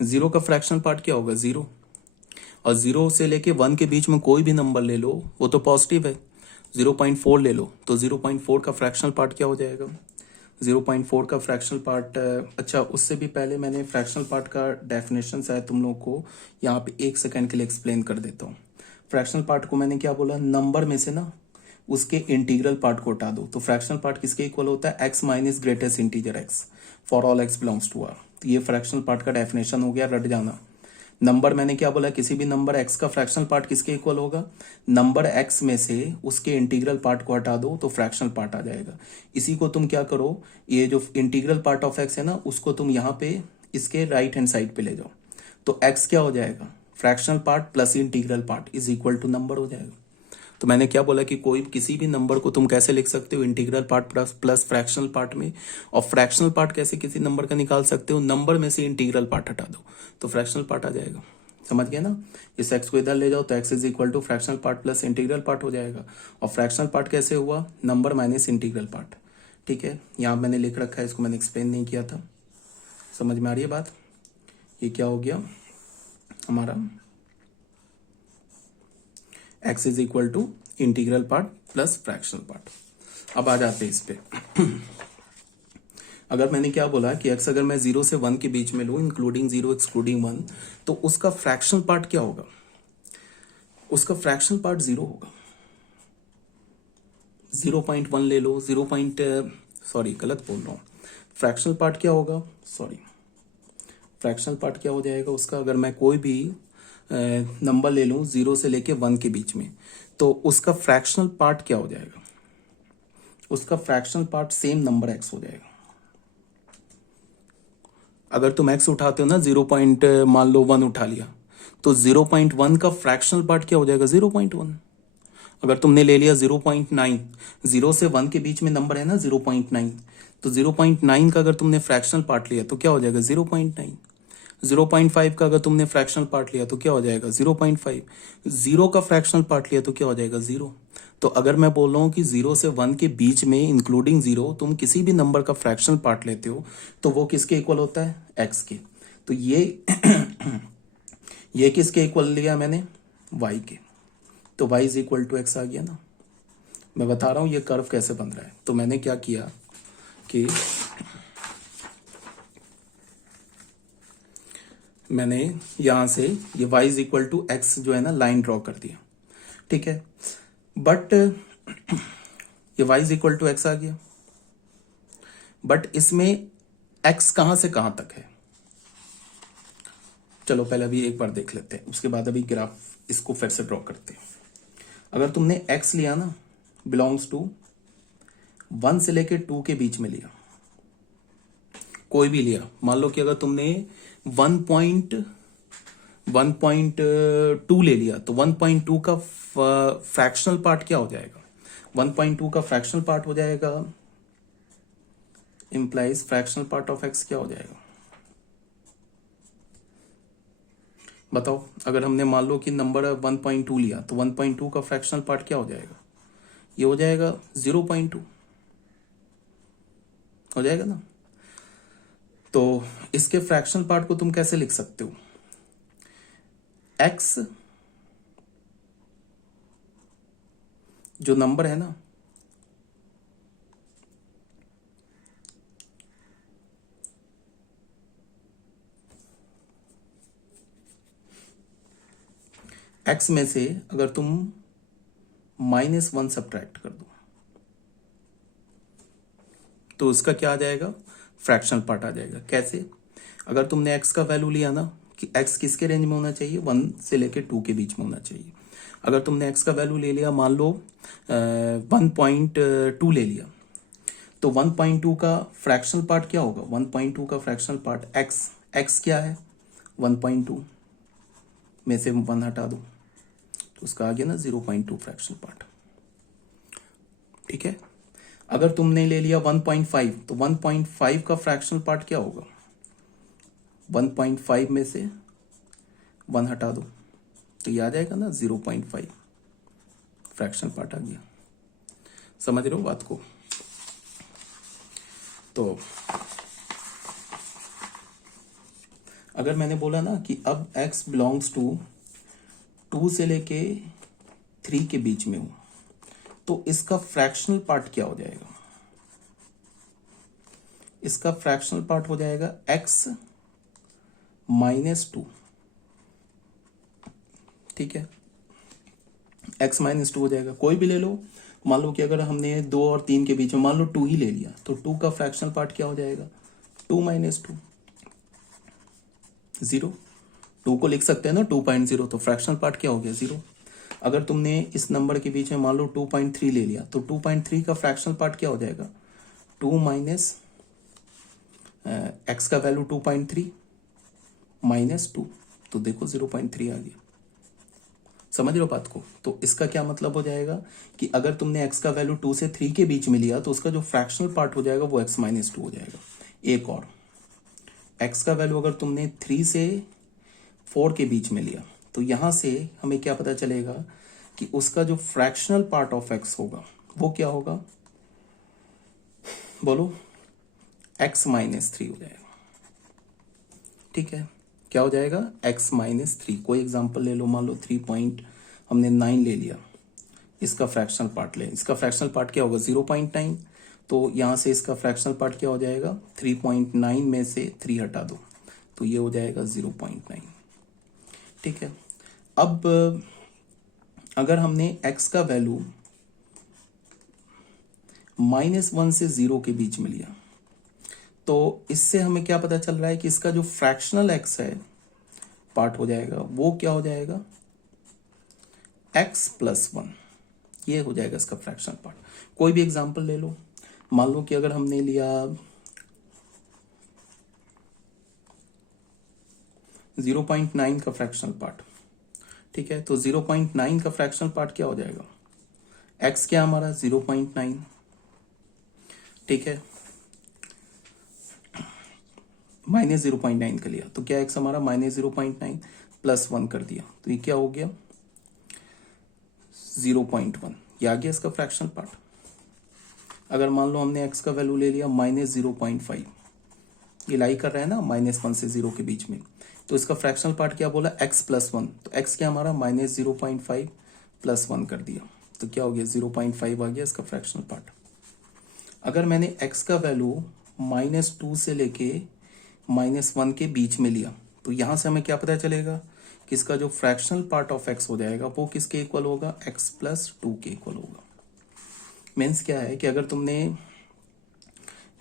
Zero का fractional part क्या होगा, जीरो। और जीरो से लेके 1 के बीच में कोई भी नंबर ले लो वो तो पॉजिटिव है। 0.4 ले लो तो 0.4 का फ्रैक्शनल पार्ट क्या हो जाएगा, 0.4 का फ्रैक्शनल पार्ट। अच्छा, उससे भी पहले मैंने फ्रैक्शनल पार्ट का डेफिनेशन शायद तुम लोग को यहाँ पे 1 सेकंड के लिए एक्सप्लेन कर देता हूँ। फ्रैक्शनल पार्ट को मैंने क्या बोला, नंबर में से ना उसके इंटीग्रल पार्ट को हटा दो। तो फ्रैक्शनल पार्ट किसके इक्वल होता है, x minus greatest integer x for all x belongs to R. तो ये फ्रैक्शनल पार्ट का डेफिनेशन हो गया, रट जाना। नंबर मैंने क्या बोला, किसी भी नंबर एक्स का फ्रैक्शनल पार्ट किसके इक्वल होगा, नंबर एक्स में से उसके इंटीग्रल पार्ट को हटा दो तो फ्रैक्शनल पार्ट आ जाएगा। इसी को तुम क्या करो, ये जो इंटीग्रल पार्ट ऑफ एक्स है ना उसको तुम यहाँ पे इसके राइट हैंड साइड पे ले जाओ। तो एक्स क्या हो जाएगा, fractional part plus integral part is equal to number हो जाएगा। तो मैंने क्या बोला कि कोई किसी भी नंबर को तुम कैसे लिख सकते हो, integral part plus plus fractional part में। और फ्रैक्शनल पार्ट कैसे किसी नंबर का निकाल सकते हो, नंबर में से इंटीग्रल पार्ट हटा दो तो फ्रैक्शनल पार्ट आ जाएगा। समझ गए ना। इस एक्स को इधर ले जाओ तो x is equal to fractional part plus integral part हो जाएगा। और फ्रैक्शनल पार्ट कैसे हुआ, नंबर माइनस इंटीग्रल पार्ट। ठीक है, यहाँ मैंने लिख रखा है, इसको मैंने एक्सप्लेन नहीं किया था। समझ में आ रही है बात। ये क्या हो गया हमारा, x is equal to integral part plus fractional part. अब आ जाते हैं इस पे। अगर मैंने क्या बोला कि एक्स अगर मैं 0 से 1 के बीच में लूं, इंक्लूडिंग 0 एक्सक्लूडिंग 1, तो उसका फ्रैक्शनल पार्ट क्या होगा, उसका फ्रैक्शनल पार्ट 0 होगा। 0.1 ले लो, सॉरी गलत बोल रहा हूं, फ्रैक्शनल पार्ट क्या होगा, सॉरी फ्रैक्शनल पार्ट क्या हो जाएगा उसका, अगर मैं कोई भी नंबर ले लूं 0 से लेके 1 के बीच में, तो उसका फ्रैक्शनल पार्ट क्या हो जाएगा, उसका fractional part same number x हो जाएगा। अगर तुम एक्स उठाते हो ना, 0 पॉइंट मान लो 1 उठा लिया, तो 0.1 का फ्रैक्शनल पार्ट क्या हो जाएगा, 0.1। अगर तुमने ले लिया 0.9, 0 से 1 के बीच में नंबर है ना 0.9, तो 0.9 का अगर तुमने फ्रैक्शनल पार्ट लिया तो क्या हो जाएगा 0.9। 0.5 का अगर तुमने फ्रैक्शनल पार्ट लिया तो क्या हो जाएगा 0.5। 0 का फ्रैक्शनल पार्ट लिया तो क्या हो जाएगा 0। तो अगर मैं बोल रहा हूं कि 0 से 1 के बीच में इंक्लूडिंग 0 तुम किसी भी नंबर का फ्रैक्शनल पार्ट लेते हो तो वो किसके इक्वल होता है, एक्स के। तो ये ये किसके इक्वल लिया मैंने, वाई के। तो y is equal to X आ गया ना। मैं बता रहा हूं ये कर्व कैसे बन रहा है। तो मैंने क्या किया कि मैंने यहां से ये y is equal to x जो है ना लाइन ड्रॉ कर दिया, ठीक है। बट ये y is equal to X आ गया, बट इसमें x कहां से कहां तक है, चलो पहले अभी एक बार देख लेते हैं, उसके बाद अभी ग्राफ इसको फिर से ड्रॉ करते हैं। अगर तुमने x लिया ना, बिलोंग्स टू 1 से लेके 2 के बीच में लिया, कोई भी लिया, मान लो कि अगर तुमने 1.2 ले लिया तो 1.2 का फ्रैक्शनल पार्ट क्या हो जाएगा, 1.2 का फ्रैक्शनल पार्ट हो जाएगा, implies fractional part of x क्या हो जाएगा, बताओ। अगर हमने मान लो कि नंबर 1.2 लिया तो 1.2 का फ्रैक्शनल पार्ट क्या हो जाएगा, ये हो जाएगा 0.2 हो जाएगा ना। तो इसके फ्रैक्शनल पार्ट को तुम कैसे लिख सकते हो, एक्स जो नंबर है ना, एक्स में से अगर तुम -1 सब्ट्रैक्ट कर दो तो उसका क्या आ जाएगा, फ्रैक्शनल पार्ट आ जाएगा। कैसे, अगर तुमने एक्स का वैल्यू लिया ना कि एक्स किसके रेंज में होना चाहिए, 1 से लेके 2 के बीच में होना चाहिए। अगर तुमने एक्स का वैल्यू ले लिया, मान लो 1.2 ले लिया, तो 1.2 का फ्रैक्शनल पार्ट क्या होगा, 1.2 का फ्रैक्शनल पार्ट एक्स, एक्स क्या है 1.2 में से 1 हटा दो तो उसका आ गया ना 0.2 फ्रैक्शनल पार्ट, ठीक है। अगर तुमने ले लिया 1.5 तो 1.5 का फ्रैक्शनल पार्ट क्या होगा, 1.5 में से 1 हटा दो तो ये आ जाएगा ना 0.5 फ्रैक्शनल पार्ट आ गया। समझ रहे हो बात को। तो अगर मैंने बोला ना कि अब x बिलोंग्स टू 2 से लेके 3 के बीच में हो, तो इसका फ्रैक्शनल पार्ट क्या हो जाएगा? इसका फ्रैक्शनल पार्ट हो जाएगा x -2। ठीक है, x -2 हो जाएगा। कोई भी ले लो, मान लो कि अगर हमने 2 और 3 के बीच में मान लो 2 ही ले लिया, तो 2 का फ्रैक्शनल पार्ट क्या हो जाएगा? 2 -2, 0। 2 को लिख सकते हैं ना 2.0, तो फ्रैक्शनल पार्ट क्या हो गया? 0। अगर तुमने इस नंबर के बीच में मान लो 2.3 ले लिया, तो 2.3 का फ्रैक्शनल पार्ट क्या हो जाएगा? 2 माइनस एक्स का वैल्यू 2.3 -2, तो देखो 0.3 आ गया। समझ रहे हो बात को? तो इसका क्या मतलब हो जाएगा कि अगर तुमने x का वैल्यू 2 से 3 के बीच में लिया, तो उसका जो फ्रैक्शनल पार्ट हो जाएगा वो x -2 हो जाएगा। एक और, x का वैल्यू अगर तुमने 3 से 4 के बीच में लिया, तो यहां से हमें क्या पता चलेगा कि उसका जो फ्रैक्शनल पार्ट ऑफ x होगा वो क्या होगा? बोलो, x -3 हो जाएगा। ठीक है, क्या हो जाएगा? x -3। कोई एग्जांपल ले लो, मान लो 3.9 ले लिया, इसका फ्रैक्शनल पार्ट ले, इसका फ्रैक्शनल पार्ट क्या होगा? 0.9। तो यहां से इसका फ्रैक्शनल पार्ट क्या हो जाएगा? 3.9 में से 3 हटा दो, तो ये हो जाएगा 0.9। ठीक है, अब अगर हमने x का वैल्यू -1 से 0 के बीच में लिया, तो इससे हमें क्या पता चल रहा है कि इसका जो फ्रैक्शनल x है पार्ट हो जाएगा वो क्या हो जाएगा? x + 1, ये हो जाएगा इसका फ्रैक्शनल पार्ट। कोई भी एग्जांपल ले लो, मान लो कि अगर हमने लिया 0.9 का फ्रैक्शनल पार्ट। ठीक है, तो 0.9 का फ्रैक्शनल पार्ट क्या हो जाएगा? x क्या हमारा? 0.9। ठीक है, -0.9 का लिया, तो क्या x हमारा -0.9 + 1 कर दिया, तो ये क्या हो गया? 0.1। ये आ गया इसका फ्रैक्शनल पार्ट। अगर मान लो हमने x का वैल्यू ले लिया -0.5, ये लाई कर रहा है ना -1 से 0 के बीच में, तो इसका फ्रैक्शनल पार्ट क्या बोला? x + 1। तो x क्या हमारा? -0.5 + 1 कर दिया, तो क्या हो गया? 0.5 आ गया इसका फ्रैक्शनल पार्ट। अगर मैंने x का वैल्यू -2 से लेके -1 के बीच में लिया, तो यहां से हमें क्या पता चलेगा कि इसका जो फ्रैक्शनल पार्ट ऑफ x हो जाएगा वो किसके इक्वल होगा? x + 2 के इक्वल होगा। मीन्स क्या है कि अगर तुमने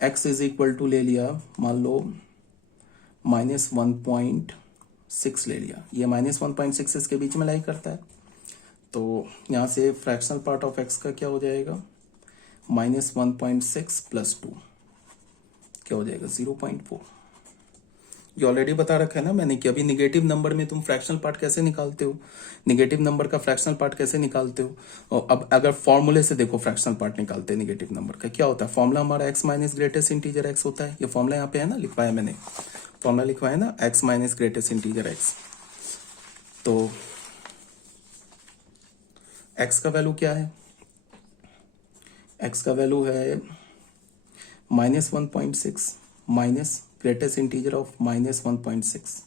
x = ले लिया, मान लो -1.6 ले लिया, ये -1.6 इसके बीच में लाई करता है, तो यहां से फ्रैक्शनल पार्ट ऑफ x का क्या हो जाएगा? -1.6 + 2 क्या हो जाएगा? 0.4। ये ऑलरेडी बता रखा है ना मैंने कि अभी निगेटिव नंबर में तुम फ्रैक्शनल पार्ट कैसे निकालते हो, निगेटिव नंबर का फ्रैक्शनल पार्ट कैसे निकालते हो। और अब अगर फॉर्मूले से देखो फ्रैक्शनल पार्ट निकालते हैं निगेटिव नंबर का, क्या होता है? फॉर्मूला हमारा x - ग्रेटेस्ट इंटीजर x होता है। ये फॉर्मूला यहाँ पे है ना, लिखवाया मैंने, फॉर्मूला लिखवाया ना, x - ग्रेटेस्ट इंटीजर x। तो x का वैल्यू क्या है? x का वैल्यू है -1.6 माइनस ग्रेटेस्ट इंटीजर ऑफ -1.6,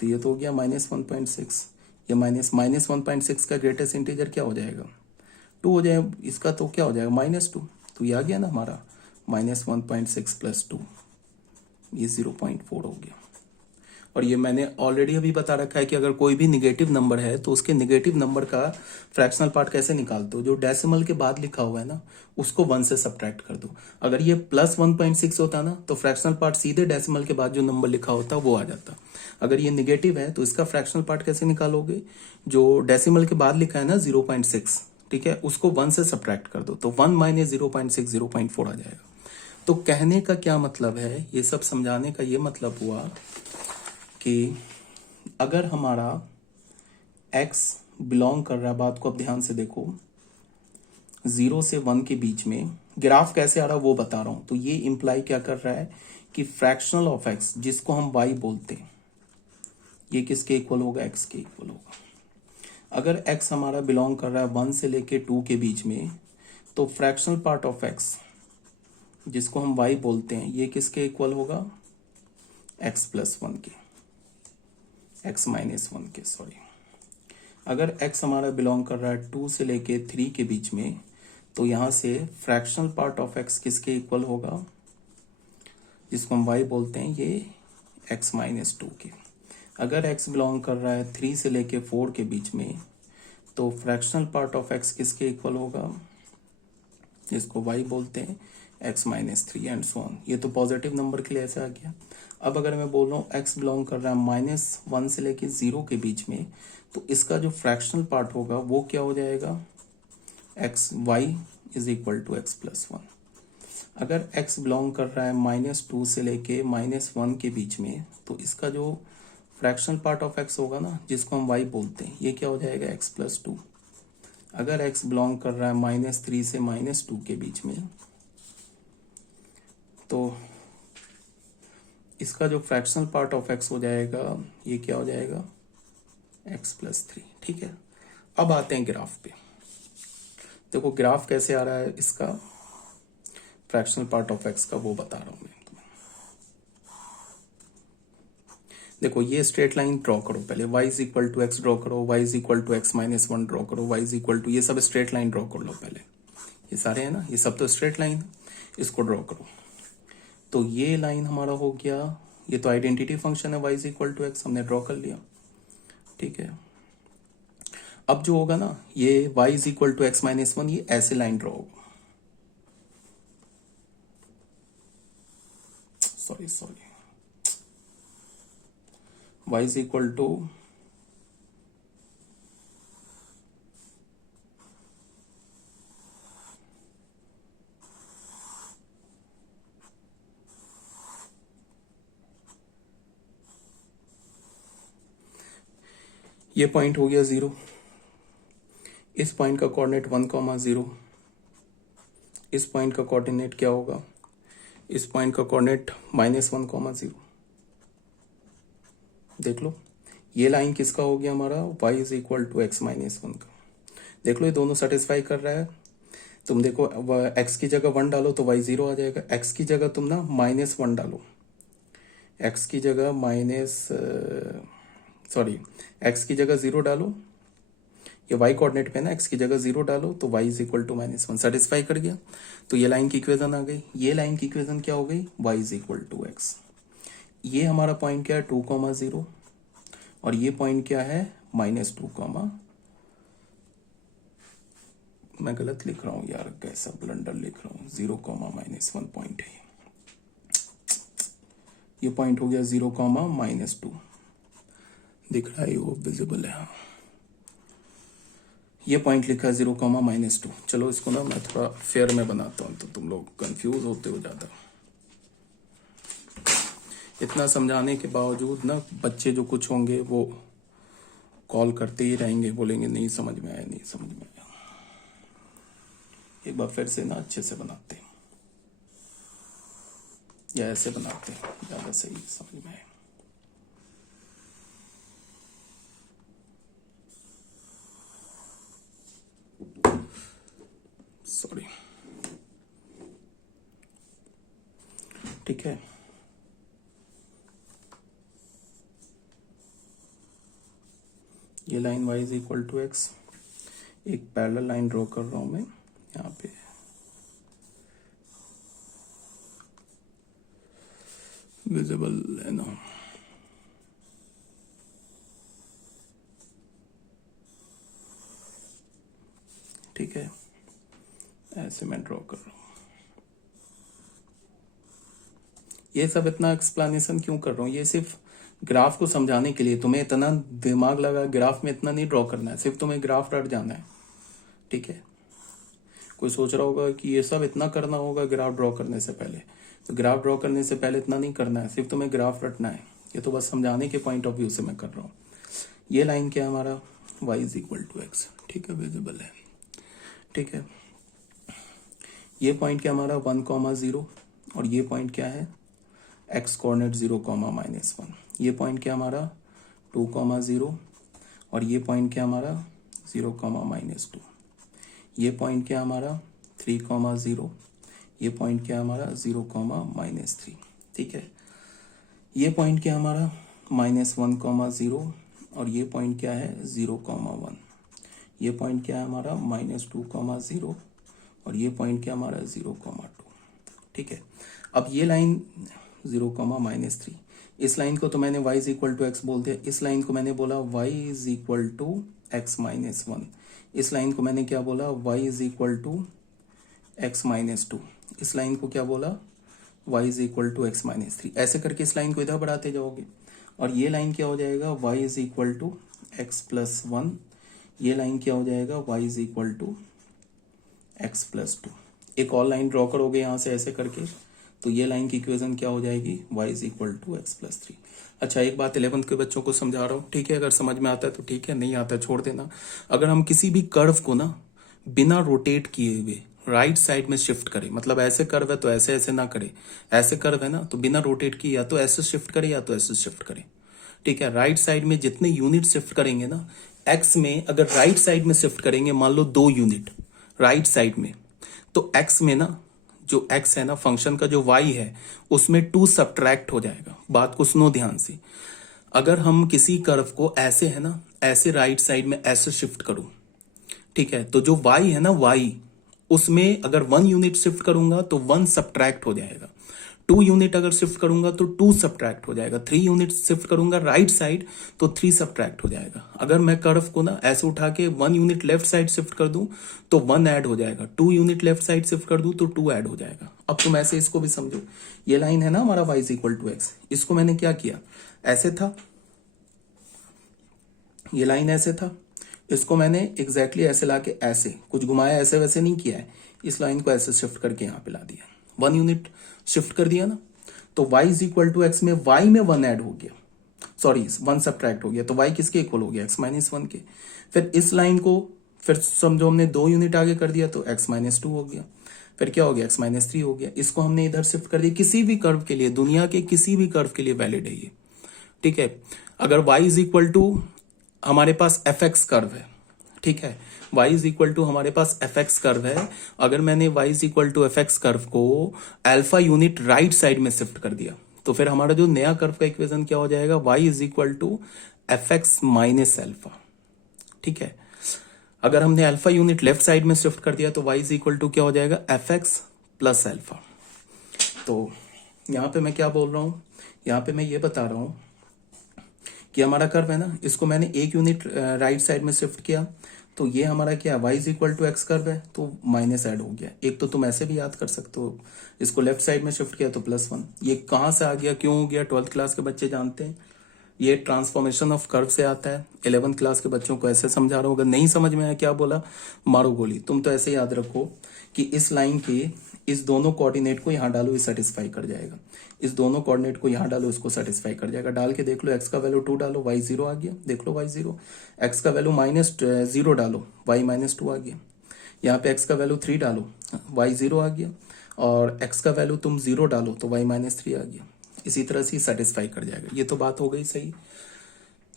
तो ये तो हो गया -1.6। ये -1.6 का ग्रेटेस्ट इंटीजर क्या हो जाएगा? 2 हो जाएगा। इसका तो क्या हो जाएगा? -2। तो ये आ गया ना हमारा -1.6 + 2, ये 0.4 हो गया। और ये मैंने ऑलरेडी अभी बता रखा है कि अगर कोई भी निगेटिव नंबर है तो उसके निगेटिव नंबर का फ्रैक्शनल पार्ट कैसे निकालते हो? जो डेसिमल के बाद लिखा हुआ है ना उसको 1 से सब्ट्रैक्ट कर दो। अगर ये +1.6 होता ना तो फ्रैक्शनल पार्ट सीधे डेसिमल के बाद जो नंबर लिखा होता वो आ जाता। अगर ये निगेटिव है तो इसका फ्रैक्शनल पार्ट कैसे निकालोगे? जो डेसिमल के बाद लिखा है ना 0.6, ठीक है, उसको 1 से सब्ट्रैक्ट कर दो, तो 1 - 0.6 0.4 आ जाएगा। तो कहने का क्या मतलब है, ये सब समझाने का ये मतलब हुआ कि अगर हमारा x बिलोंग कर रहा है, बात को अब ध्यान से देखो, 0 से 1 के बीच में, ग्राफ कैसे आ रहा है वो बता रहा हूं, तो ये इंप्लाई क्या कर रहा है कि फ्रैक्शनल ऑफ x, जिसको हम y बोलते हैं, ये किसके इक्वल होगा? x के इक्वल होगा। अगर x हमारा बिलोंग कर रहा है 1 से लेके 2 के बीच में, तो फ्रैक्शनल पार्ट ऑफ x, जिसको हम y बोलते हैं, ये किसके इक्वल होगा? x + 1 के। x माइनस वन के, सॉरी, अगर x हमारा बिलोंग कर रहा है 2 से लेके 3 के बीच में, तो यहाँ से फ्रैक्शनल पार्ट ऑफ x किसके इक्वल होगा, जिसको हम y बोलते हैं, ये x माइनस टू के। अगर x बिलोंग कर रहा है 3 से लेके 4 के बीच में, तो फ्रैक्शनल पार्ट ऑफ x किसके इक्वल होगा, जिसको y बोलते हैं x minus three and so on. ये तो पॉजिटिव नंबर के लिए ऐसे आ गया। अब अगर मैं बोल रहा हूँ x बिलोंग कर रहा है -1 से लेके 0 के बीच में, तो इसका जो फ्रैक्शनल पार्ट होगा वो क्या हो जाएगा, y is equal to x plus one. अगर x बिलोंग कर रहा है -2 से लेके -1 के बीच में, तो इसका जो फ्रैक्शनल पार्ट ऑफ x होगा ना, जिसको हम y बोलते हैं, ये क्या हो जाएगा, x प्लस टू। अगर x बिलोंग कर रहा है -3 से -2 के बीच में, तो इसका जो फ्रैक्शनल पार्ट ऑफ x हो जाएगा, ये क्या हो जाएगा, x प्लस थ्री। ठीक है, अब आते हैं ग्राफ पे। देखो ग्राफ कैसे आ रहा है इसका, फ्रैक्शनल पार्ट ऑफ x का, वो बता रहा हूं मैं तुम्हें। देखो ये स्ट्रेट लाइन ड्रॉ करो पहले, y is equal to x draw करो, y is equal to x minus one draw करो, y इज इक्वल टू, ये सब स्ट्रेट लाइन ड्रॉ कर लो पहले। ये सारे है ना, ये सब तो स्ट्रेट लाइन, इसको ड्रॉ करो। तो ये लाइन हमारा हो गया, ये तो आइडेंटिटी फंक्शन है, y is equal to x, हमने ड्रॉ कर लिया। ठीक है, अब जो होगा ना, ये y is equal to x minus one, ये ऐसे लाइन ड्रॉ होगा, sorry y is equal to ये पॉइंट हो गया 0, इस पॉइंट का कोऑर्डिनेट 1,0, इस पॉइंट का कोऑर्डिनेट क्या होगा, इस पॉइंट का कोऑर्डिनेट -1,0। देख लो ये लाइन किसका हो गया हमारा, y is equal to x minus one का। देख लो ये दोनों सेटिस्फाई कर रहा है। तुम देखो x की जगह 1 डालो तो y 0 आ जाएगा, x की जगह तुम ना -1 डालो, x की जगह x की जगह 0 डालो, ये y कोऑर्डिनेट पे ना, x की जगह 0 डालो तो y is equal to -1, satisfy कर गया। तो ये लाइन की इक्वेशन आ गई। ये लाइन की इक्वेशन क्या हो गई, y is equal to x. ये हमारा पॉइंट क्या है, 2,0, और ये पॉइंट क्या है, -2, मैं गलत लिख रहा हूं यार, कैसा ब्लंडर लिख रहा हूं, 0,-1 पॉइंट है ये पॉइंट हो गया 0,-2, दिख रहा है, वो विजिबल है। ये पॉइंट लिखा है 0,-2। चलो इसको ना मैं थोड़ा फेयर में बनाता हूं, तो तुम लोग कंफ्यूज होते हो ज्यादा। इतना समझाने के बावजूद ना बच्चे जो कुछ होंगे वो कॉल करते ही रहेंगे, बोलेंगे नहीं समझ में आया, नहीं समझ में आया। एक बार फिर से ना अच्छे से बनाते हैं, या ऐसे बनाते हैं, ज्यादा सही समझ में आए। सॉरी, ठीक है। ये line y is equal to x, एक पैरेलल लाइन ड्रॉ कर रहा हूं मैं यहाँ पे, विजिबल है ना, ठीक है, ऐसे मैं ड्रॉ कर रहा हूं। ये सब इतना एक्सप्लेनेशन क्यों कर रहा हूँ, ये सिर्फ ग्राफ को समझाने के लिए। तुम्हें इतना दिमाग लगा ग्राफ में इतना नहीं ड्रॉ करना है, सिर्फ तुम्हें ग्राफ रट जाना है। ठीक है, कोई सोच रहा होगा कि ये सब इतना करना होगा ग्राफ ड्रॉ करने से पहले, तो ग्राफ ड्रॉ करने से पहले इतना नहीं करना है, सिर्फ तुम्हें ग्राफ रटना है। ये तो बस समझाने के पॉइंट ऑफ व्यू से मैं कर रहा हूँ। ये लाइन क्या है हमारा, y is equal to x, ठीक है, विजिबल है। ठीक है, ये पॉइंट क्या हमारा 1,0, और ये पॉइंट क्या है, x कोऑर्डिनेट 0,-1। ये पॉइंट क्या हमारा 2,0, और ये पॉइंट क्या हमारा 0,-2। ये पॉइंट क्या हमारा 3,0, ये पॉइंट क्या हमारा 0,-3। ठीक है, ये पॉइंट क्या हमारा -1, और ये पॉइंट क्या है 0, 1। ये पॉइंट क्या है हमारा -2, 0, और ये पॉइंट क्या हमारा 0, 2। ठीक है, अब ये लाइन 0, -3, इस लाइन को तो मैंने y is equal to x बोल दिया, इस लाइन को मैंने बोला y is equal to x-1, इस लाइन को मैंने क्या बोला y is equal to x-2, इस लाइन को क्या बोला y is equal to x-3। ऐसे करके इस लाइन को इधर बढ़ाते जाओगे, और ये लाइन क्या हो जाएगा y is equal to x+1, ये लाइन क्या हो जाएगा y is equal to x+2। एक और लाइन ड्रॉ करोगे यहाँ से ऐसे करके, तो ये लाइन की इक्वेशन क्या हो जाएगी y is equal to x+3। अच्छा, एक बात 11th के बच्चों को समझा रहा हूँ, ठीक है, अगर समझ में आता है तो ठीक है, नहीं आता है छोड़ देना। अगर हम किसी भी कर्व को ना बिना रोटेट किए हुए राइट साइड में शिफ्ट करें, मतलब ऐसे कर्व है तो ऐसे ऐसे ना करे, ऐसे कर्व है ना तो बिना रोटेट किए या तो ऐसे शिफ्ट करें या तो ऐसे शिफ्ट करें। ठीक है, राइट साइड में जितने यूनिट शिफ्ट करेंगे ना, एक्स में अगर राइट साइड में शिफ्ट करेंगे, मान लो 2 यूनिट राइट साइड में, तो एक्स में ना जो x है ना फंक्शन का जो y है उसमें 2 सब्ट्रैक्ट हो जाएगा। बात को सुनो ध्यान से, अगर हम किसी कर्व को ऐसे है ना ऐसे राइट साइड में ऐसे शिफ्ट करूं, ठीक है, तो जो y है ना y उसमें अगर 1 यूनिट शिफ्ट करूंगा तो 1 सब्ट्रैक्ट हो जाएगा, 2 यूनिट अगर शिफ्ट करूंगा तो 2 सब्ट्रैक्ट हो जाएगा, 3 यूनिट शिफ्ट करूंगा राइट साइड तो 3 सब्ट्रैक्ट हो जाएगा। अगर मैं कर्व को ना ऐसे उठा के 1 यूनिट लेफ्ट साइड शिफ्ट कर दूं तो 1 ऐड हो जाएगा, 2 यूनिट लेफ्ट साइड शिफ्ट कर दूं तो 2 ऐड हो जाएगा। अब तुम ऐसे इसको भी समझो, ये लाइन है ना हमारा y is equal to x, इसको मैंने क्या किया, ऐसे था, ये लाइन ऐसे था, इसको मैंने एग्जैक्टली ऐसे लाके ऐसे कुछ घुमाया, ऐसे वैसे नहीं किया है, इस लाइन को ऐसे शिफ्ट करके यहाँ पे ला दिया, 1 यूनिट शिफ्ट कर दिया ना, तो y is equal to x में y में 1 ऐड हो गया, सॉरी 1 सब्ट्रैक्ट हो गया, तो y किसके इक्वल हो गया x-1 के। फिर इस लाइन को फिर समझो हमने 2 यूनिट आगे कर दिया तो x-2 हो गया, फिर क्या हो गया x-3 हो गया, इसको हमने इधर शिफ्ट कर दिया। किसी भी कर्व के लिए, दुनिया के किसी भी कर्व के लिए वैलिड है ये, ठीक है। अगर y इज इक्वल टू हमारे पास fx कर्व है, ठीक है, y इज इक्वल टू हमारे पास fx कर्व है, अगर मैंने y is equal to fx curve को अल्फा यूनिट राइट साइड में शिफ्ट कर दिया तो फिर हमारा जो नया कर्व का इक्वेशन क्या हो जाएगा, y is equal to fx minus alpha. ठीक है, अगर हमने अल्फा यूनिट लेफ्ट साइड में शिफ्ट कर दिया तो y इज इक्वल टू क्या हो जाएगा, fx प्लस अल्फा। तो यहाँ पे मैं क्या बोल रहा हूँ, यहाँ पे मैं ये बता रहा हूँ कि हमारा कर्व है ना, इसको मैंने 1 यूनिट राइट साइड में शिफ्ट किया तो ये हमारा क्या y is equal to x curve है तो माइनस ऐड हो गया। एक तो तुम ऐसे भी याद कर सकते हो, इसको लेफ्ट साइड में शिफ्ट किया तो +1। ये कहाँ से आ गया, क्यों हो गया, 12th क्लास के बच्चे जानते हैं, ये ट्रांसफॉर्मेशन ऑफ कर्व से आता है। 11th क्लास के बच्चों को ऐसे समझा रहा हूँ, अगर नहीं समझ में आया क्या बोला मारो गोली। तुम तो ऐसे याद रखो कि इस लाइन के इस दोनों कोऑर्डिनेट को यहाँ डालो, ये सेटिस्फाई कर जाएगा, इस दोनों कोऑर्डिनेट को यहाँ डालो, इसको सेटिस्फाई कर जाएगा। डाल के देख लो, x का वैल्यू 2 डालो, y 0 आ गया, देख लो y 0, x का वैल्यू -0 डालो, y -2 आ गया, यहाँ पे x का वैल्यू 3 डालो, y 0 आ गया, और x का वैल्यू तुम 0 डालो तो y -3 आ गया। इसी तरह से सेटिस्फाई कर जाएगा। ये तो बात हो गई सही।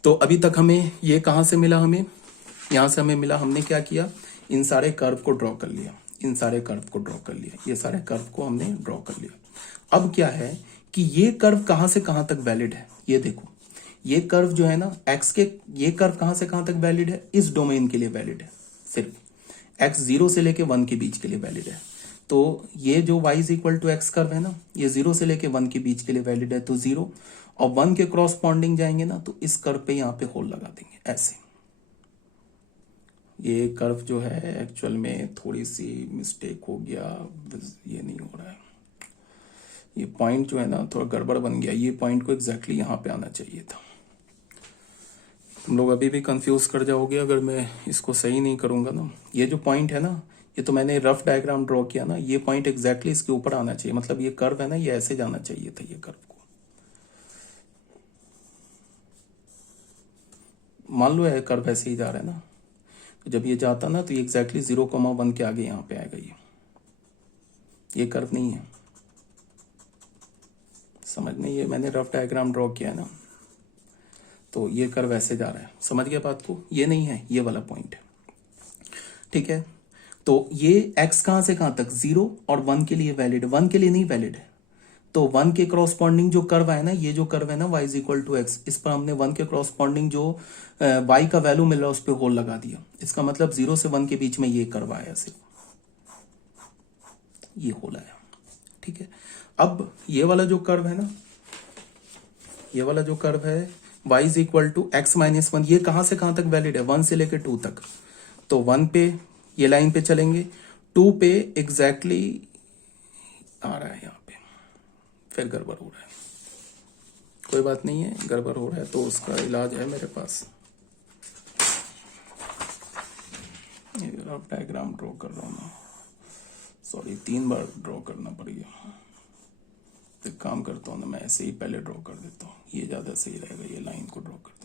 तो अभी तक हमें ये कहाँ से मिला, हमें यहाँ से हमें मिला, हमने क्या किया, इन सारे कर्व को ड्रॉ कर लिया, इन सारे कर्व को ड्रॉ कर लिया, ये सारे कर्व को हमने ड्रॉ कर लिया। अब क्या है कि ये कर्व कहाँ से कहाँ तक वैलिड है, ये देखो, ये कर्व जो है ना x के, ये कर्व कहाँ से कहाँ तक वैलिड है, इस डोमेन के लिए वैलिड है, सिर्फ x 0 से लेके 1 के बीच के लिए वैलिड है। तो ये जो y is equal to x curve है ना, ये 0 से लेके 1 के बीच के लिए वैलिड है, तो 0 और 1 के क्रॉसपॉन्डिंग जाएंगे ना तो इस कर्व पे यहाँ पे होल लगा देंगे ऐसे। ये कर्व जो है एक्चुअल में थोड़ी सी मिस्टेक हो गया, ये नहीं हो रहा है, ये पॉइंट जो है ना थोड़ा गड़बड़ बन गया, ये पॉइंट को एग्जैक्टली यहाँ पे आना चाहिए था। तुम लोग अभी भी कंफ्यूज कर जाओगे अगर मैं इसको सही नहीं करूंगा ना। ये जो पॉइंट है ना, ये तो मैंने रफ डायग्राम ड्रॉ किया ना, ये पॉइंट एग्जैक्टली इसके ऊपर आना चाहिए, मतलब ये कर्व है ना, ये ऐसे जाना चाहिए था ये कर्व को। मान लो ये कर्व ऐसे ही जा रहा है ना, तो जब ये जाता ना तो ये एग्जैक्टली 0,1 के आगे यहाँ पे आएगा, ये कर्व नहीं है, समझ में, ये मैंने रफ डायग्राम ड्रॉ किया है ना, तो ये कर्व ऐसे जा रहा है, समझ गया बात को, ये नहीं है, ये वाला पॉइंट है। ठीक है, तो ये x कहां से कहां तक, 0 और 1 के लिए वैलिड, 1 के लिए नहीं वैलिड है, तो 1 के क्रॉसपॉन्डिंग जो कर्व है ना, ये जो कर्व है ना y is equal to x, इस पर हमने 1 के क्रॉसपॉन्डिंग जो y का वैल्यू मिल रहा है उस पर होल लगा दिया। इसका मतलब 0 से 1 के बीच में ये कर्व आया, सिर्फ ये होल आया। ठीक है, अब ये वाला जो कर्व है ना, ये वाला जो कर्व है y is equal to x minus 1, ये कहां से कहां तक वैलिड है, 1 से लेकर 2 तक। तो 1 पे ये लाइन पे चलेंगे, 2 पे एग्जैक्टली आ रहा है यहाँ पे, फिर गड़बड़ हो रहा है। कोई बात नहीं है, गड़बड़ हो रहा है तो उसका इलाज है मेरे पास। डायग्राम ड्रॉ कर रहा हूँ मैं, सॉरी 3 बार ड्रॉ करना पड़ गया। तो एक काम करता हूँ ना, मैं ऐसे ही पहले ड्रॉ कर देता हूँ, ये ज्यादा सही रहेगा, ये लाइन को ड्रॉ कर देता हूँ।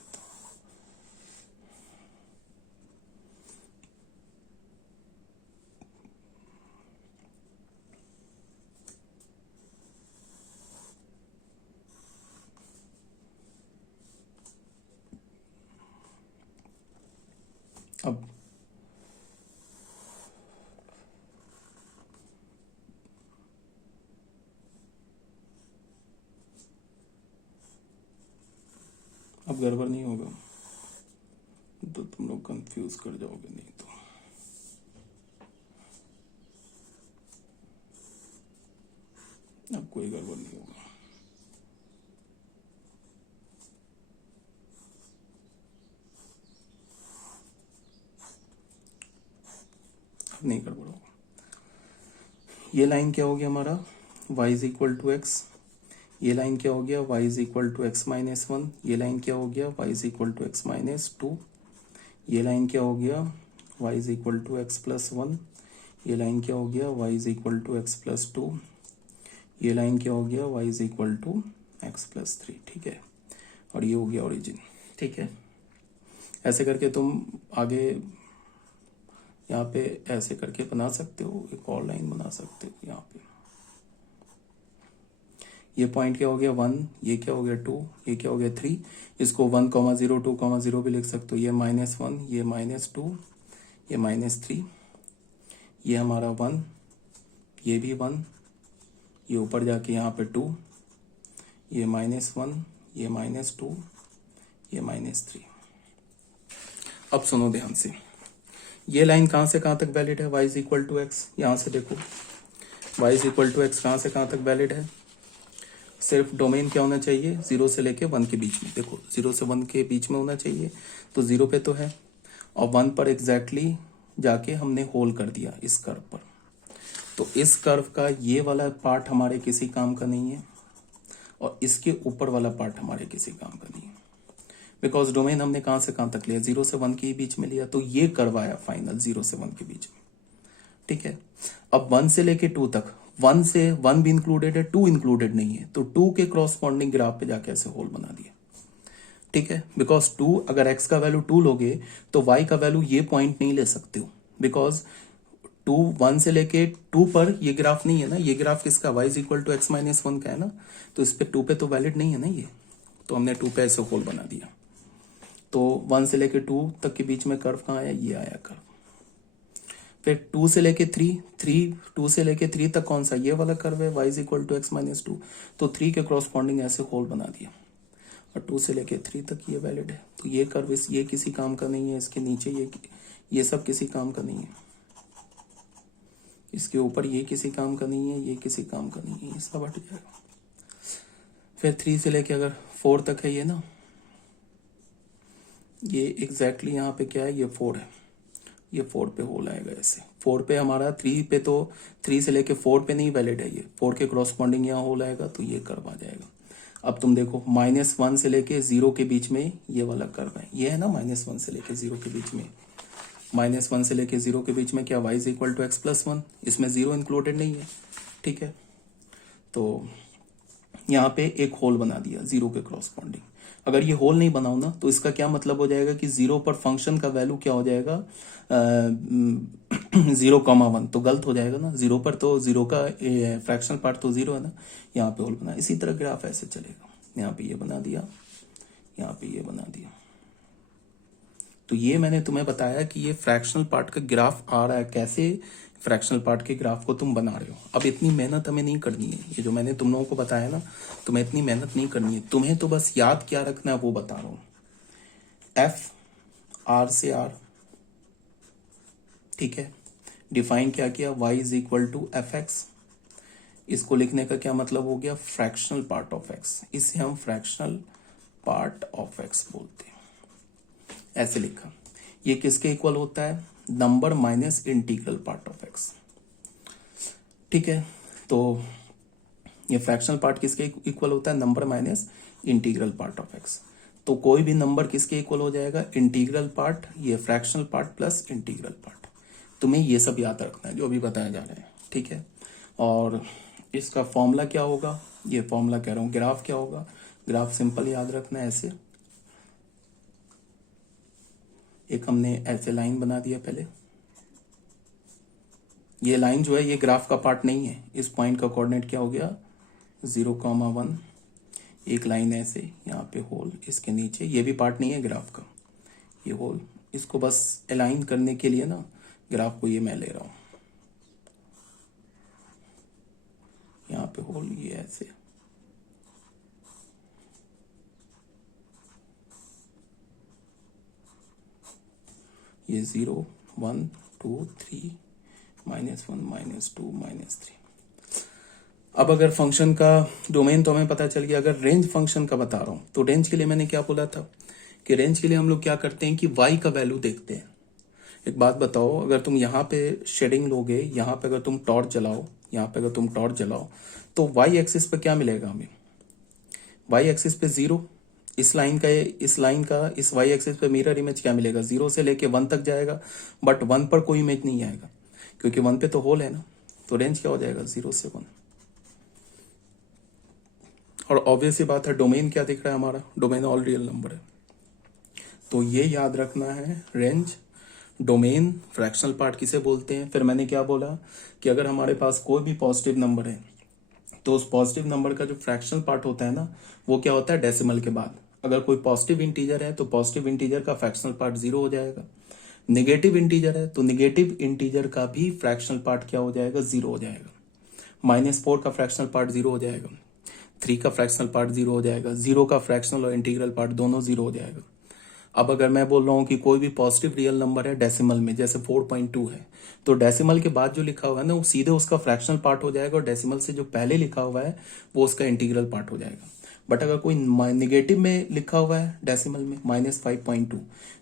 अब गड़बड़ नहीं होगा तो तुम लोग कंफ्यूज कर जाओगे, नहीं तो अब कोई गड़बड़ नहीं होगा। अब नहीं गड़बड़ होगा। ये लाइन क्या हो गया हमारा, y is equal to x, ये लाइन क्या हो गया, y is equal to x minus 1, ये लाइन क्या हो गया, y is equal to x minus 2, ये लाइन क्या हो गया, y is equal to x plus 1, ये लाइन क्या हो गया, y is equal to x plus 2, ये लाइन क्या हो गया, y is equal to x plus 3। ठीक है, और ये हो गया ओरिजिन। ठीक है, ऐसे करके तुम आगे यहाँ पे ऐसे करके बना सकते हो, एक और लाइन बना सकते हो यहाँ पे। ये पॉइंट क्या हो गया 1, ये क्या हो गया 2, ये क्या हो गया 3, इसको 1,0 2,0 भी लिख सकते हो। ये -1, ये -2, ये -3, ये हमारा 1, ये भी 1, ये ऊपर जाके यहाँ पे 2, ये -1, ये -2, ये -3। अब सुनो ध्यान से, ये लाइन कहां से कहां तक वैलिड है, y is equal to x. यहां से देखो y is equal to x कहां से कहां तक वैलिड है, सिर्फ डोमेन क्या होना चाहिए, 0 से लेके 1 के बीच में। देखो 0 से 1 के बीच में होना चाहिए, तो 0 पे तो है, और 1 पर एग्जैक्टली जाके हमने होल कर दिया इस कर्व पर। तो इस कर्व का ये वाला पार्ट हमारे किसी काम का नहीं है, और इसके ऊपर वाला पार्ट हमारे किसी काम का नहीं है, बिकॉज डोमेन हमने कहां से कहां तक लिया, 0 से 1 के बीच में लिया, तो ये कर्व आया फाइनल 0 से 1 के बीच में। ठीक है, अब 1 से लेके 2 तक, 1 से 1 भी इंक्लूडेड है, 2 इंक्लूडेड नहीं है, तो 2 के क्रॉसपॉन्डिंग ग्राफ पे जाके ऐसे होल बना दिया। ठीक है, बिकॉज 2, अगर x का वैल्यू 2 लोगे तो y का वैल्यू ये पॉइंट नहीं ले सकते हो, बिकॉज 2 1 से लेके 2 पर ये ग्राफ नहीं है ना, ये ग्राफ किसका, y is equal to x minus 1 का है ना, तो इस पे 2 पे तो वैलिड नहीं है ना ये, तो हमने 2 पे ऐसे होल बना दिया। तो 1 से लेके 2 तक के बीच में कर्व कहाँ आया, ये आया कर्व। फिर 2 से लेके 3, 2 से लेके 3 तक कौन सा, ये वाला कर्व है, y is equal to x minus 2, तो 3 के क्रॉसपॉन्डिंग ऐसे होल बना दिया, और 2 से लेके 3 तक ये वैलिड है। तो ये कर्व ये किसी काम का नहीं है, इसके नीचे ये सब किसी काम का नहीं है, इसके ऊपर ये किसी काम का नहीं है, ये किसी काम का नहीं है, ये सब हट जाएगा। फिर 3 से लेके अगर 4 तक है ये ना, ये एग्जैक्टली यहाँ पे क्या है, ये 4 है, ये 4 पे होल आएगा ऐसे। 4 पे हमारा 3 पे, तो 3 से लेके 4 पे नहीं वैलिड है ये, 4 के क्रॉसपॉन्डिंग यहाँ होल आएगा, तो ये कर्व आ जाएगा। अब तुम देखो -1 से लेके 0 के बीच में ये वाला कर्व है, ये है ना -1 से लेके 0 के बीच में, -1 से लेके 0 के बीच में क्या, y is equal to x plus 1, इसमें 0 इंक्लूडेड नहीं है। ठीक है, तो यहाँ पे एक होल बना दिया 0 के क्रॉसपॉन्डिंग। अगर ये होल नहीं बनाओ ना, तो इसका क्या मतलब हो जाएगा कि 0 पर फंक्शन का वैल्यू क्या हो जाएगा, 0,1, तो गलत हो जाएगा ना, 0 पर तो 0 का फ्रैक्शनल पार्ट तो 0 है ना, यहाँ पे होल बना। इसी तरह ग्राफ ऐसे चलेगा, यहाँ पे ये बना दिया, यहाँ पे ये बना दिया। तो ये मैंने तुम्हें बताया कि ये फ्रैक्शनल पार्ट का ग्राफ आ रहा है कैसे, फ्रैक्शनल पार्ट के ग्राफ को तुम बना रहे हो। अब इतनी मेहनत हमें नहीं करनी है, ये जो मैंने तुम लोगों को बताया ना, तुम्हें इतनी मेहनत नहीं करनी है, तुम्हें तो बस याद क्या रखना है वो बता रहा हूँ। एफ आर से आर, ठीक है, डिफाइन क्या किया, y is equal to f x. इसको लिखने का क्या मतलब हो गया, फ्रैक्शनल पार्ट ऑफ x, इसे हम फ्रैक्शनल पार्ट ऑफ x बोलते हैं, ऐसे लिखा। ये किसके इक्वल होता है, number minus integral part of x, ठीक है। तो ये फ्रैक्शनल पार्ट किसके इक्वल होता है, number minus integral part of x। तो कोई भी नंबर किसके इक्वल हो जाएगा, इंटीग्रल पार्ट, ये fractional part plus integral part. तुम्हें ये सब याद रखना है जो अभी बताया जा रहा है, ठीक है। और इसका फॉर्मूला क्या होगा, ये फॉर्मूला कह रहा हूं, ग्राफ क्या होगा, ग्राफ सिंपल याद रखना है ऐसे। एक हमने ऐसे लाइन बना दिया पहले, ये लाइन जो है ये ग्राफ का पार्ट नहीं है, इस पॉइंट का कोऑर्डिनेट क्या हो गया 0,1। एक लाइन ऐसे यहाँ पे होल, इसके नीचे, ये भी पार्ट नहीं है ग्राफ का, ये होल। इसको बस अलाइन करने के लिए ना ग्राफ को ये मैं ले रहा हूं, यहाँ पे होल, ये ऐसे, ये 0 1 2 3 -1 -2 -3। अब अगर फंक्शन का डोमेन तो हमें पता चल गया, अगर रेंज फंक्शन का बता रहा हूं तो रेंज के लिए मैंने क्या बोला था कि रेंज के लिए हम लोग क्या करते हैं कि y का वैल्यू देखते हैं। एक बात बताओ, अगर तुम यहाँ पे शेडिंग लोगे, यहाँ पे अगर तुम टॉर्च जलाओ, यहाँ पे अगर तुम टॉर्च जलाओ, तो y एक्सिस पे क्या मिलेगा हमें, y एक्सिस पे 0, इस लाइन का इस y एक्सिस पे मिरर इमेज क्या मिलेगा, 0 से लेके 1 तक जाएगा, बट 1 पर कोई इमेज नहीं आएगा क्योंकि 1 पे तो होल है ना। तो रेंज क्या हो जाएगा 0 से 1। और ऑब्वियस ही बात है, डोमेन क्या दिख रहा है हमारा, डोमेन ऑल रियल नंबर है। तो ये याद रखना है, रेंज, डोमेन, फ्रैक्शनल पार्ट किसे बोलते हैं। फिर मैंने क्या बोला कि अगर हमारे पास कोई भी पॉजिटिव नंबर है तो उस पॉजिटिव नंबर का जो फ्रैक्शनल पार्ट होता है ना, वो क्या होता है, डेसिमल के बाद। अगर कोई पॉजिटिव इंटीजर है तो पॉजिटिव इंटीजर का फ्रैक्शनल पार्ट 0 हो जाएगा। निगेटिव इंटीजर है तो निगेटिव इंटीजर का भी फ्रैक्शनल पार्ट क्या हो जाएगा, 0 हो जाएगा। -4 का फ्रैक्शनल पार्ट 0 हो जाएगा, 3 का फ्रैक्शनल पार्ट 0 हो जाएगा, 0 का फ्रैक्शनल और इंटीग्रल पार्ट दोनों 0 हो जाएगा। अब अगर मैं बोल रहा हूं कि कोई भी पॉजिटिव रियल नंबर है डेसिमल में, जैसे 4.2 है, तो डेसिमल के बाद जो लिखा हुआ है ना वो सीधे उसका फ्रैक्शनल पार्ट हो जाएगा, और डेसिमल से जो पहले लिखा हुआ है वो उसका इंटीग्रल पार्ट हो जाएगा। बट अगर कोई नेगेटिव में लिखा हुआ है डेसिमल में -5.2,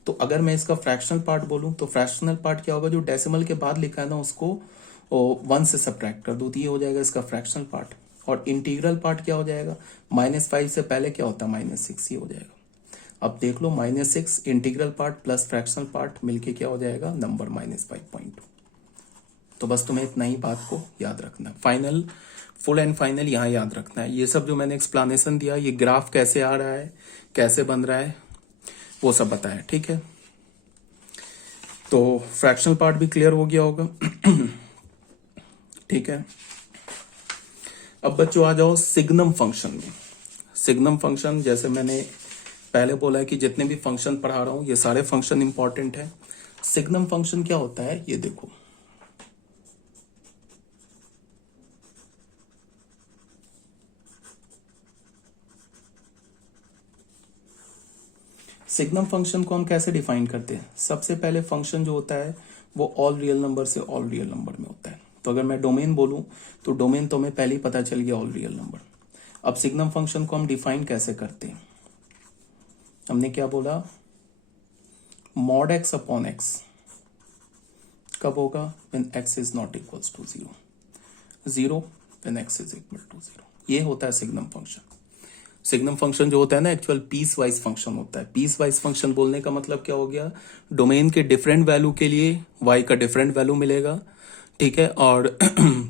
तो अगर मैं इसका फ्रैक्शनल पार्ट बोलूं तो फ्रैक्शनल पार्ट क्या होगा, जो डेसिमल के बाद लिखा है ना उसको 1 से सब्ट्रैक्ट कर दो, तो ये हो जाएगा इसका फ्रैक्शनल पार्ट। और इंटीग्रल पार्ट क्या हो जाएगा, -5 से पहले क्या होता है -6 ही हो जाएगा। अब देख लो, -6 integral part plus fractional part मिलके क्या हो जाएगा, नंबर -5.2। तो बस तुम्हें इतना ही बात को याद रखना, फाइनल, फुल एंड फाइनल यहाँ याद रखना है। ये सब जो मैंने एक्सप्लेनेशन दिया, ये ग्राफ कैसे आ रहा है, कैसे बन रहा है, वो सब बताया, ठीक है। तो फ्रैक्शनल पार्ट भी क्लियर हो गया होगा ठीक है। अब बच्चों आ जाओ सिग्नम फंक्शन में। सिग्नम फंक्शन, जैसे मैंने पहले बोला है कि जितने भी फंक्शन पढ़ा रहा हूं ये सारे फंक्शन इंपॉर्टेंट है। सिग्नम फंक्शन क्या होता है, ये देखो, सिग्नम फंक्शन को हम कैसे डिफाइन करते हैं। सबसे पहले फंक्शन जो होता है वो ऑल रियल नंबर से ऑल रियल नंबर में होता है। तो अगर मैं डोमेन बोलूं तो डोमेन तो हमें पहले ही पता चल गया, ऑल रियल नंबर। अब सिग्नम फंक्शन को हम डिफाइन कैसे करते हैं, हमने क्या बोला, mod x अपॉन x कब होगा, when x is not equals to 0, 0 when x is equal to 0। ये होता है सिग्नम फंक्शन। सिग्नम फंक्शन जो होता है ना, एक्चुअल पीस वाइज फंक्शन होता है। पीस वाइज फंक्शन बोलने का मतलब क्या हो गया, डोमेन के डिफरेंट वैल्यू के लिए y का डिफरेंट वैल्यू मिलेगा, ठीक है। और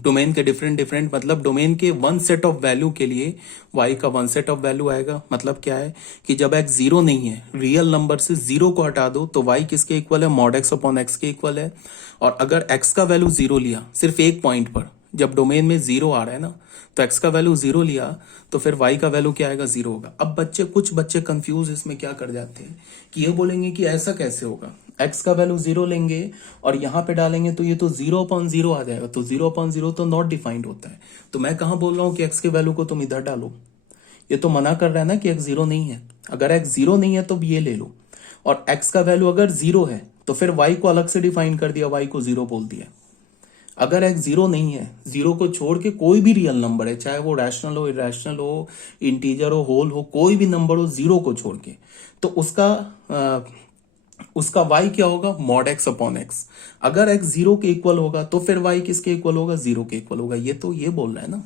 डोमेन के डिफरेंट मतलब डोमेन के वन सेट ऑफ वैल्यू के लिए y का वन सेट ऑफ वैल्यू आएगा। मतलब क्या है कि जब x 0 नहीं है, रियल नंबर से 0 को हटा दो तो y किसके इक्वल है, mod x अपॉन x के इक्वल है। और अगर x का वैल्यू 0 लिया सिर्फ एक पॉइंट पर, जब डोमेन में जीरो आ रहा है ना, तो x का वैल्यू जीरो लिया तो फिर y का वैल्यू क्या आएगा, जीरो होगा। अब कुछ बच्चे कंफ्यूज इसमें क्या कर जाते हैं कि ये बोलेंगे कि ऐसा कैसे होगा, x का वैल्यू जीरो लेंगे और यहाँ पे डालेंगे तो ये तो 0/0 आ जाएगा, तो 0/0 तो नॉट डिफाइंड होता है। तो मैं कहाँ बोल रहा हूँ कि x के वैल्यू को तुम इधर डालो, ये तो मना कर रहा है ना कि x जीरो नहीं है। अगर x जीरो नहीं है तो ये ले लो, और x का वैल्यू अगर जीरो है तो फिर y को अलग से डिफाइन कर दिया, y को जीरो बोल दिया। अगर x जीरो नहीं है, जीरो को छोड़ के कोई भी रियल नंबर है, चाहे वो रैशनल हो, इरेशनल हो, इंटीजर हो, होल हो, कोई भी नंबर हो जीरो को छोड़ के, तो उसका y क्या होगा, मॉड x अपॉन एक्स। अगर x जीरो के इक्वल होगा तो फिर y किसके इक्वल होगा, जीरो के इक्वल होगा। ये तो ये बोल रहा है ना।